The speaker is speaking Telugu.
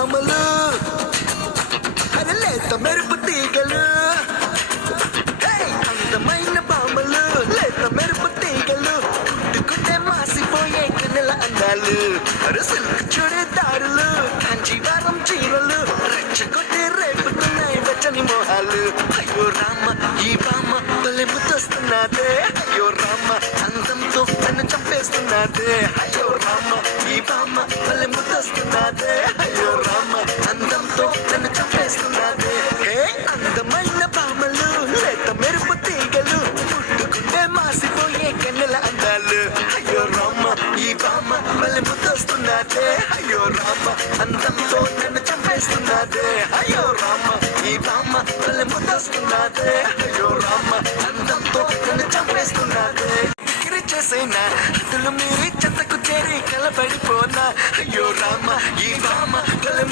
బామలు లేత మెరుపు తీగలు అందమైన బామలు లేత మెరుపు తీగలు పుట్టుకుంటే మాసిపోయే కన్నెల అందాలు సిల్క్ చూడేదారులు కాంచీవారం చీరలు రెచ్చగొట్టి రేపుతున్నాయి వెచ్చని మోహాలు అయ్యో రామ ఈ బామ్మ భలే ముద్దొస్తున్నదే అయ్యో రామ అందంతో నన్ను చంపేస్తున్నదే అయ్యో రామ ఈ బామ్మ భలే ముద్దొస్తున్నదే అయ్యో రామ అందంతో నన్ను చంపేస్తున్నదే అందమైన బామలు లేత మెరుపు తీగలు పుట్టుకుంటే మాసిపోయే కన్నెల అందాలు అయ్యో రామ ఈ బామ్మ భలే ముద్దొస్తున్నదే అయ్యో రామ అందంతో నన్ను చంపేస్తున్నదే అయ్యో రామ ఈ బామ్మ భలే ముద్దొస్తున్నదే అయ్యో రామ అందంతో నన్ను చంపేస్తున్నదే చేసేనా అసలు మీరు చెత్తకు చేరి కలబడిపోనా అయ్యో రామ ఈ బామ్మ భలే